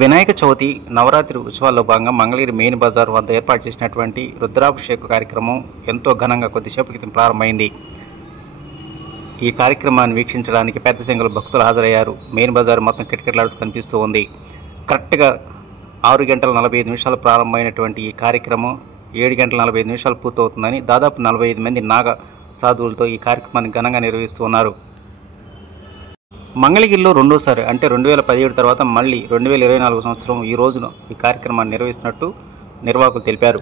వినాయక చవితి నవరాత్రి ఉత్సవాల్లో భాగంగా మంగళగిరి మెయిన్ బజార్ వద్ద ఏర్పాటు చేసినటువంటి రుద్రాభిషేక కార్యక్రమం ఎంతో ఘనంగా కొద్దిసేపు క్రితం ప్రారంభమైంది. ఈ కార్యక్రమాన్ని వీక్షించడానికి పెద్ద సంఖ్యలో భక్తులు హాజరయ్యారు. మెయిన్ బజార్ మొత్తం కిటకిటలాడుతూ కనిపిస్తూ ఉంది. కరెక్ట్గా 6 గంటల 45 నిమిషాలు ప్రారంభమైనటువంటి ఈ కార్యక్రమం 7 గంటల 45 నిమిషాలు పూర్తవుతుందని దాదాపు 45 మంది నాగ సాధువులతో ఈ కార్యక్రమాన్ని ఘనంగా నిర్వహిస్తూ ఉన్నారు. మంగళగిరిలో రెండోసారి అంటే 2017 తర్వాత మళ్ళీ 2024 సంవత్సరం ఈ రోజున ఈ కార్యక్రమాన్ని నిర్వహిస్తున్నట్టు నిర్వాహకులు తెలిపారు.